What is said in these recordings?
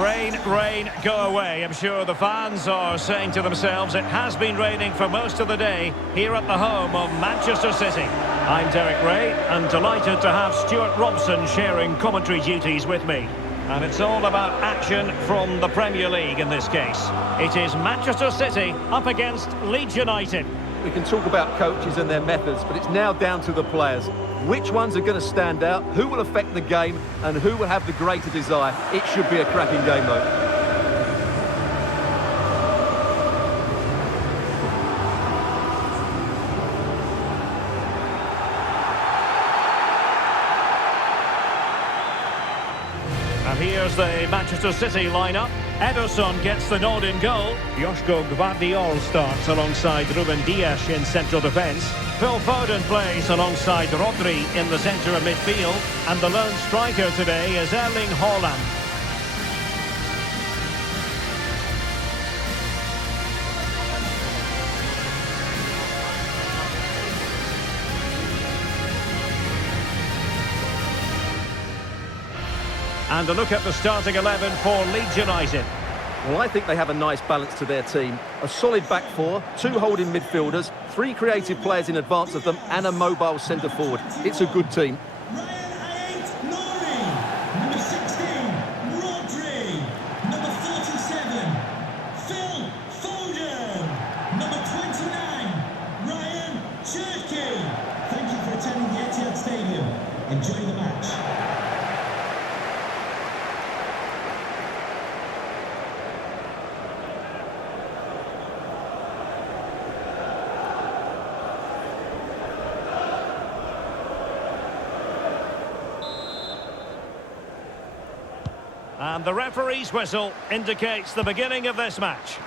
Rain, rain, go away. I'm sure the fans are saying to themselves it has been raining for most of the day here at the home of Manchester City. I'm Derek Ray and delighted to have Stuart Robson sharing commentary duties with me. And it's all about action from the Premier League in this case. It is Manchester City up against Leeds United. We can talk about coaches and their methods, but it's now down to the players. Which ones are going to stand out, who will affect the game, and who will have the greater desire? It should be a cracking game, though. And here's the Manchester City lineup. Ederson gets the nod in goal. Joško Gvardiol starts alongside Ruben Dias in central defence. Phil Foden plays alongside Rodri in the centre of midfield. And the lone striker today is Erling Haaland. And a look at the starting 11 for Leeds United. Well, I think they have a nice balance to their team. A solid back four, two holding midfielders, three creative players in advance of them, and a mobile centre forward. It's a good team. Number 16, Rodri. Number 47, Phil Foden. Number 29, Ryan Cherky. Thank you for attending the Etihad Stadium. Enjoy the match. And the referee's whistle indicates the beginning of this match.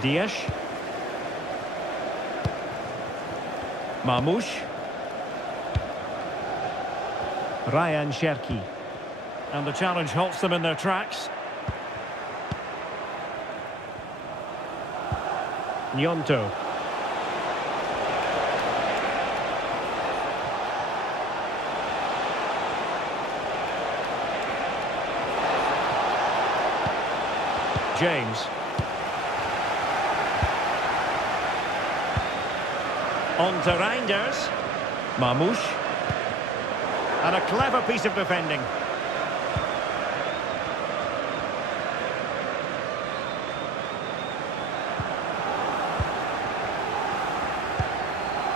Dias. Marmoush. Ryan Cherky. And the challenge halts them in their tracks. Gnonto. James. On to Reinders. Marmoush. And a clever piece of defending.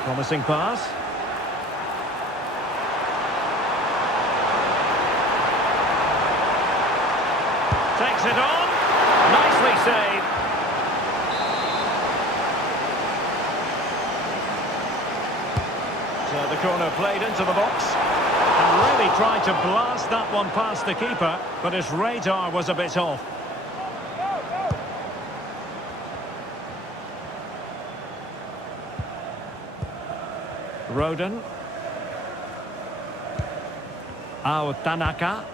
Promising pass. Takes it on. Nicely saved. So the corner played into the box. And really tried to blast that one past the keeper, but his radar was a bit off. Roden. Tanaka.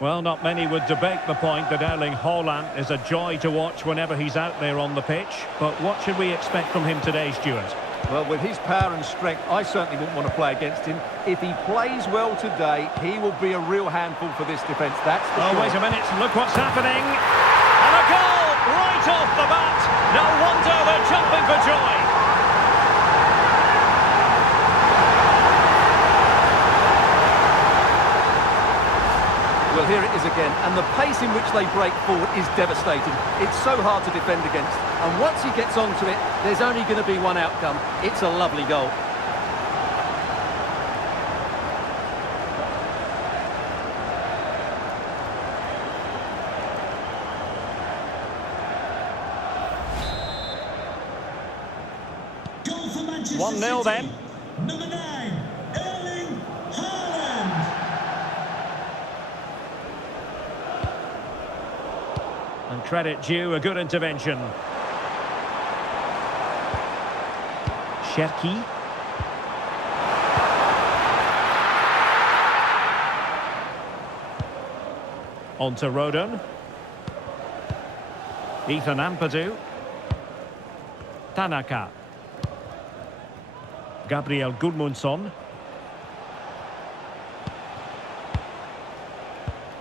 Well, not many would debate the point that Erling Haaland is a joy to watch whenever he's out there on the pitch. But what should we expect from him today, Stuart? Well, with his power and strength, I certainly wouldn't want to play against him. If he plays well today, he will be a real handful for this defence, that's for sure. Oh, wait a minute, look what's happening. And a goal right off the bat. No wonder they're jumping for joy. Well, here it is again, and the pace in which they break forward is devastating. It's so hard to defend against, and once he gets onto it, there's only going to be one outcome. It's a lovely goal. Goal for Manchester 1-0 City. then. Number 9, Erling Haaland. And credit due, a good intervention. Cherky. On to Roden. Ethan Ampadu. Tanaka. Gabriel Gudmundsson.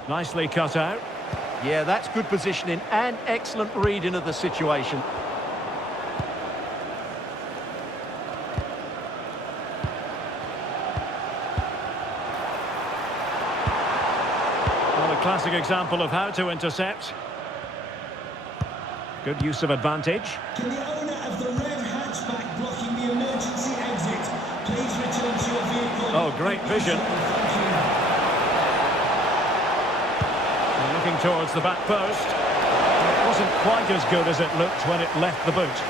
Nicely cut out. Yeah, that's good positioning and excellent reading of the situation. Well, a classic example of how to intercept. Good use of advantage. Can the owner of the red hatchback blocking the emergency exit please return to your vehicle? Oh, great vision. Thank you. Looking towards the back post. It wasn't quite as good as it looked when it left the boot.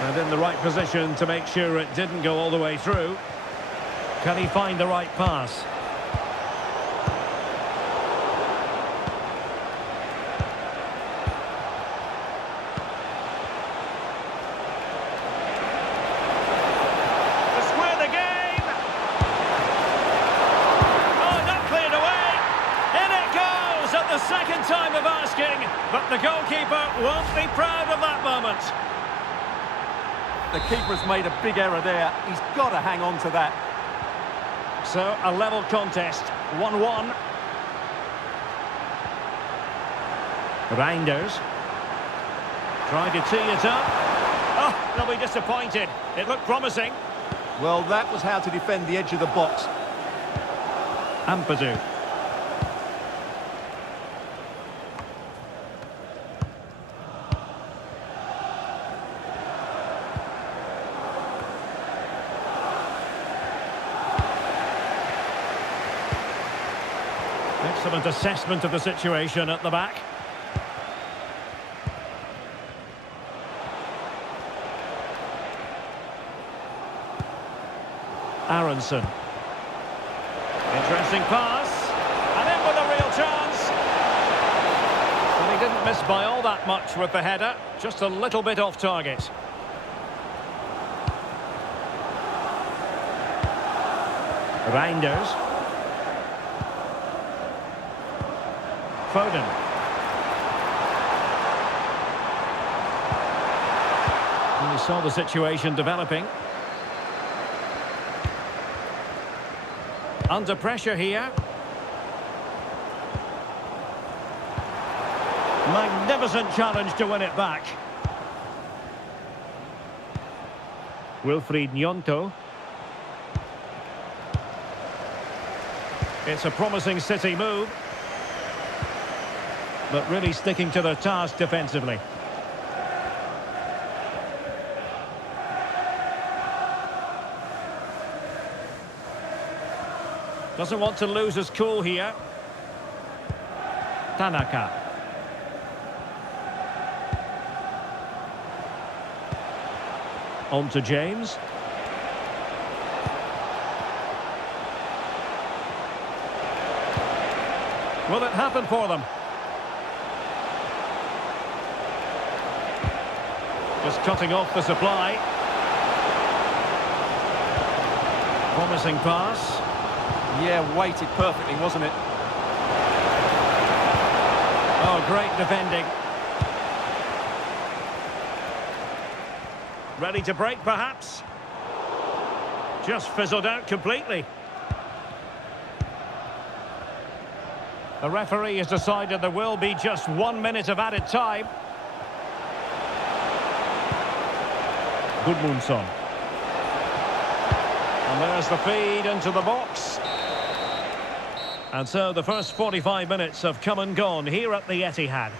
And in the right position to make sure it didn't go all the way through. Can he find the right pass? The second time of asking, but the goalkeeper won't be proud of that moment. The keeper's made a big error there. He's got to hang on to that. So, a level contest, 1-1. Reinders. Trying to tee it up. Oh, they'll be disappointed. It looked promising. Well, that was how to defend the edge of the box. Ampadu. Excellent assessment of the situation at the back. Aronson. Interesting pass. And in with a real chance. And he didn't miss by all that much with the header. Just a little bit off target. Reinders. Foden. And we saw the situation developing. Under pressure here. Magnificent challenge to win it back. Wilfried Gnonto. It's a promising City move, but really sticking to their task defensively. Doesn't want to lose his cool here. Tanaka. On to James. Will it happen for them? Just cutting off the supply. Promising pass. Yeah, weighted perfectly, wasn't it? Oh, great defending. Ready to break, perhaps? Just fizzled out completely. The referee has decided there will be just 1 minute of added time. Gudmundsson. And there's the feed into the box. And so the first 45 minutes have come and gone here at the Etihad.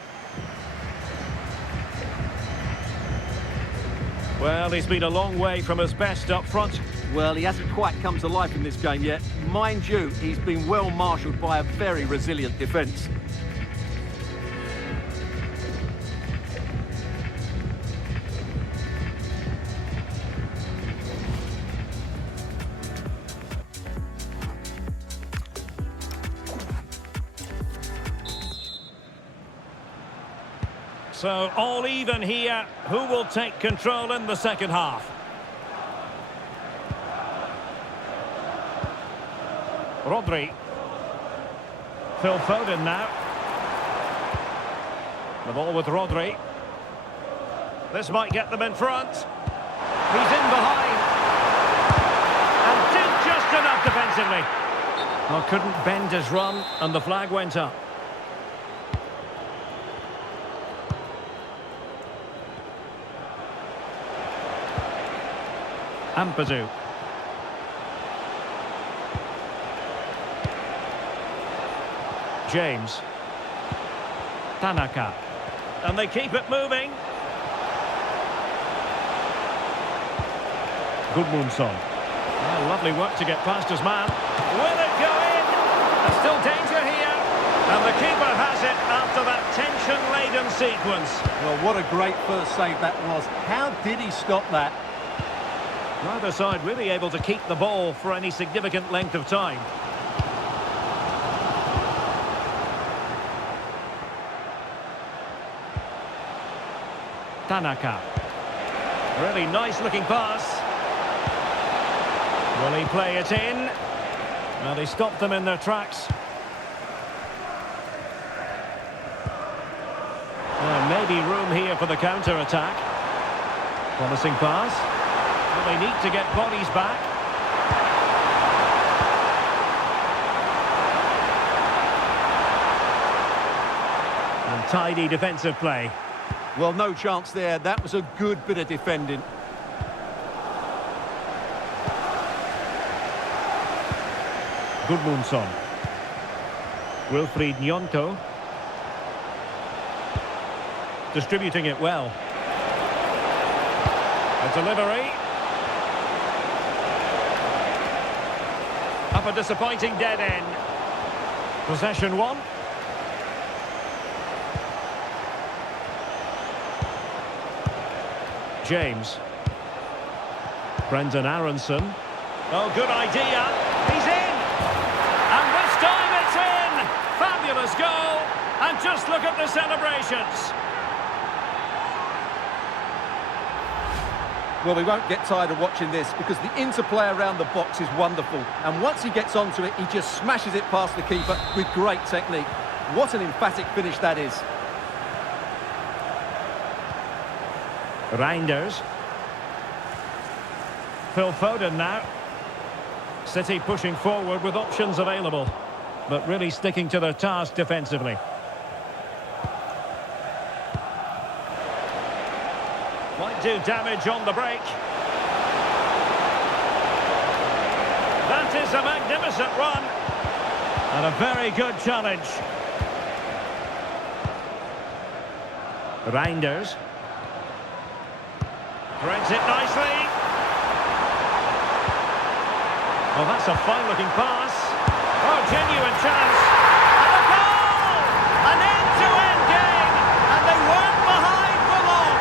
Well, he's been a long way from his best up front. Well, he hasn't quite come to life in this game yet. Mind you, he's been well marshalled by a very resilient defence. So, all even here. Who will take control in the second half? Rodri. Phil Foden now. The ball with Rodri. This might get them in front. He's in behind. And did just enough defensively. Oh, couldn't bend his run, and the flag went up. Ampadu. James. Tanaka. And they keep it moving. Gudmundsson. Oh, lovely work to get past his man. Will it go in? There's still danger here. And the keeper has it after that tension-laden sequence. Well, what a great first save that was. How did he stop that? Neither side really able to keep the ball for any significant length of time. Tanaka. Really nice looking pass. Will he play it in? Well, he stopped them in their tracks. Well, maybe room here for the counter-attack. Promising pass. Well, they need to get bodies back. And tidy defensive play. Well, no chance there. That was a good bit of defending. Gudmundsson. Wilfried Nyonto. Distributing it well. A delivery. Up a disappointing dead end. Possession one. James. Brendan Aronson. Oh, good idea. He's in. And this time it's in. Fabulous goal. And just look at the celebrations. Well, we won't get tired of watching this because the interplay around the box is wonderful. And once he gets onto it, he just smashes it past the keeper with great technique. What an emphatic finish that is. Reinders. Phil Foden now. City pushing forward with options available, but really sticking to their task defensively. Might do damage on the break. That is a magnificent run. And a very good challenge. Reinders. Threads it nicely. Well, that's a fine-looking pass. Oh, genuine chance. And a goal! An end-to-end game, and they weren't behind for long.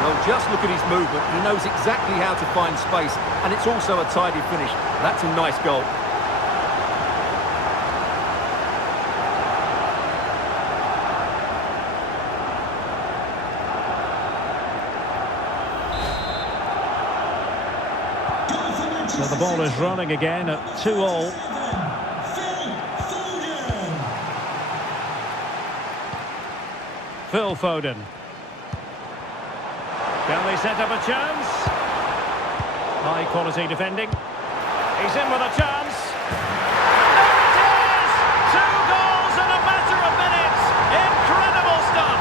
Well, just look at his movement. He knows exactly how to find space, and it's also a tidy finish. That's a nice goal. So the ball is running again at 2-2. Phil Foden. Can they set up a chance? High quality defending. He's in with a chance. And there it is! 2 goals in a matter of minutes. Incredible stuff.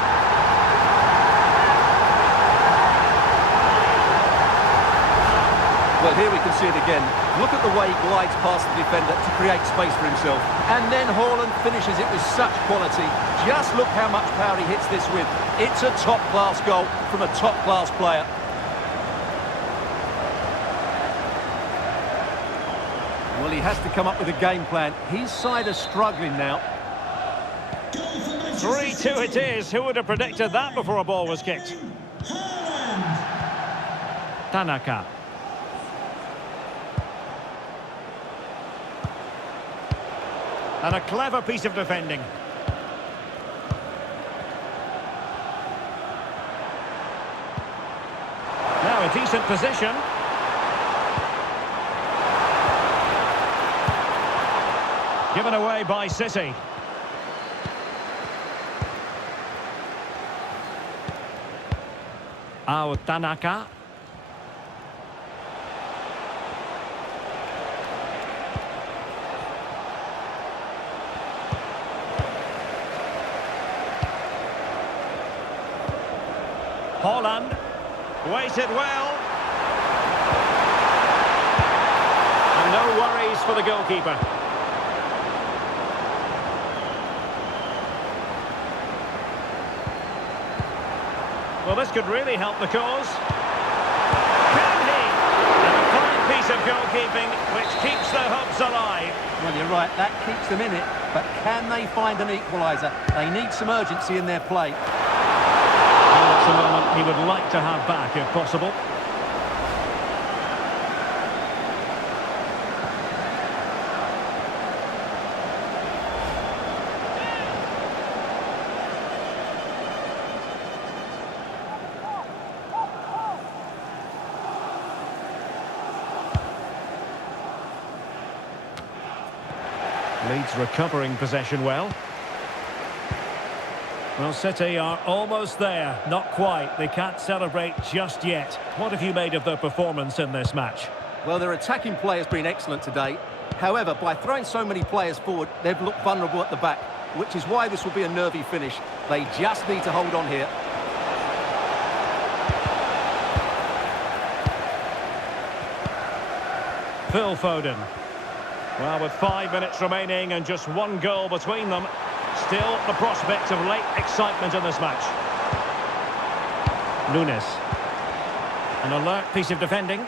Well, here we can see it again. Look at the way he glides past the defender to create space for himself. And then Haaland finishes it with such quality. Just look how much power he hits this with. It's a top-class goal from a top-class player. Well, he has to come up with a game plan. His side are struggling now. 3-2 it is. Who would have predicted that before a ball was kicked? Tanaka. And a clever piece of defending. Now a decent position. Given away by City. Tanaka. Holland. Waited well. And no worries for the goalkeeper. Well, this could really help the cause. Can he? And a fine piece of goalkeeping which keeps their hopes alive. Well, you're right, that keeps them in it. But can they find an equaliser? They need some urgency in their play. Well, that's a moment he would like to have back if possible. Leeds recovering possession well. Well, City are almost there. Not quite. They can't celebrate just yet. What have you made of their performance in this match? Well, their attacking play has been excellent today. However, by throwing so many players forward, they've looked vulnerable at the back, which is why this will be a nervy finish. They just need to hold on here. Phil Foden. Well, with 5 minutes remaining and just one goal between them, still the prospect of late excitement in this match. Nunes. An alert piece of defending.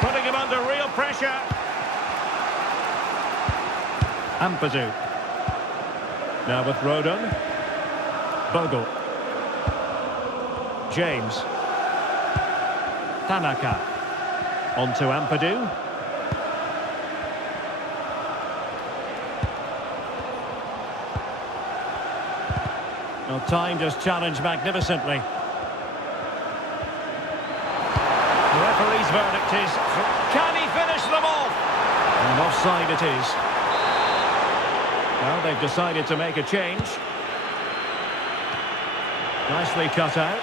Putting him under real pressure. Ampadu. Now with Rodon. Bogle. James. Tanaka. On to Ampadu. Well, time just challenged magnificently. The referee's verdict is, can he finish them off? And offside it is. Well, they've decided to make a change. Nicely cut out.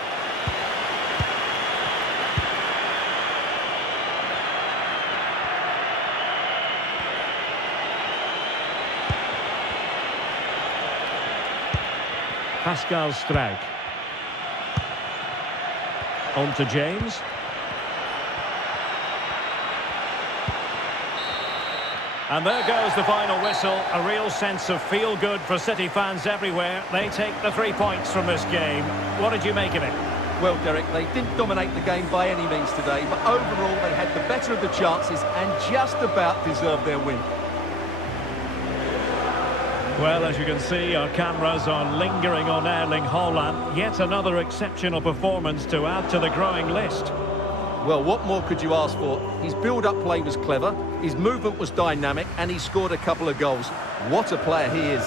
Pascal Struijk. On to James. And there goes the final whistle. A real sense of feel-good for City fans everywhere. They take the 3 points from this game. What did you make of it? Well, Derek, they didn't dominate the game by any means today, but overall they had the better of the chances and just about deserved their win. Well, as you can see, our cameras are lingering on Erling Haaland. Yet another exceptional performance to add to the growing list. Well, what more could you ask for? His build-up play was clever, his movement was dynamic, and he scored a couple of goals. What a player he is.